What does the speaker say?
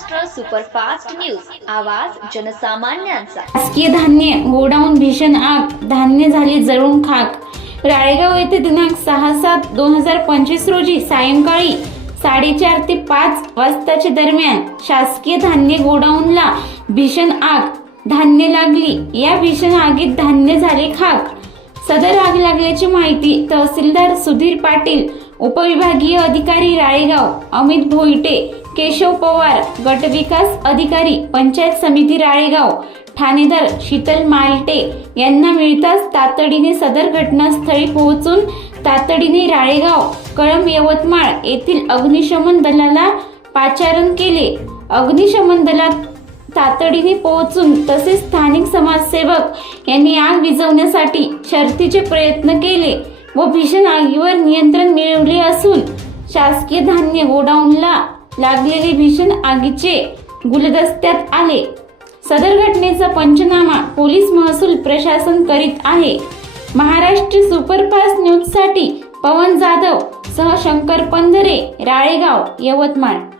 Maharashtra superfast news. आवाज जनसामान्यांचा. शासकीय धान्य गोडाऊन भीषण आग धान्य झाली जळून खाक. राळेगाव येथे दिनांक सहा सात दोन हजार पंचवीस रोजी सायंकाळी साडेचार ते पाच वाजताच्या दरम्यान शासकीय धान्य गोडाऊनला भीषण आग धान्य लागली. या भीषण आगीत धान्य झाले खाक. सदर आग लागल्याची माहिती तहसीलदार सुधीर पाटील उपविभागीय अधिकारी राळेगाव अमित भोईटे केशव पवार गटविकास अधिकारी पंचायत समिती राळेगाव ठाणेदार शीतल मालटे यांना मिळताच तातडीने सदर घटनास्थळी पोहोचून तातडीने राळेगाव कळंब यवतमाळ येथील अग्निशमन दलाला पाचारण केले. अग्निशमन दलात तातडीने पोहोचून तसेच स्थानिक समाजसेवक यांनी आग विझवण्यासाठी शर्थीचे प्रयत्न केले व भीषण आगीवर नियंत्रण मिळवले असून शासकीय धान्य गोडाऊनला लागलेले भीषण आगीचे गुलदस्त्यात आले. सदर घटनेचा पंचनामा पोलीस महसूल प्रशासन करीत आहे. महाराष्ट्र सुपरफास्ट न्यूजसाठी पवन जाधव सह शंकर पंधरे राळेगाव यवतमाळ.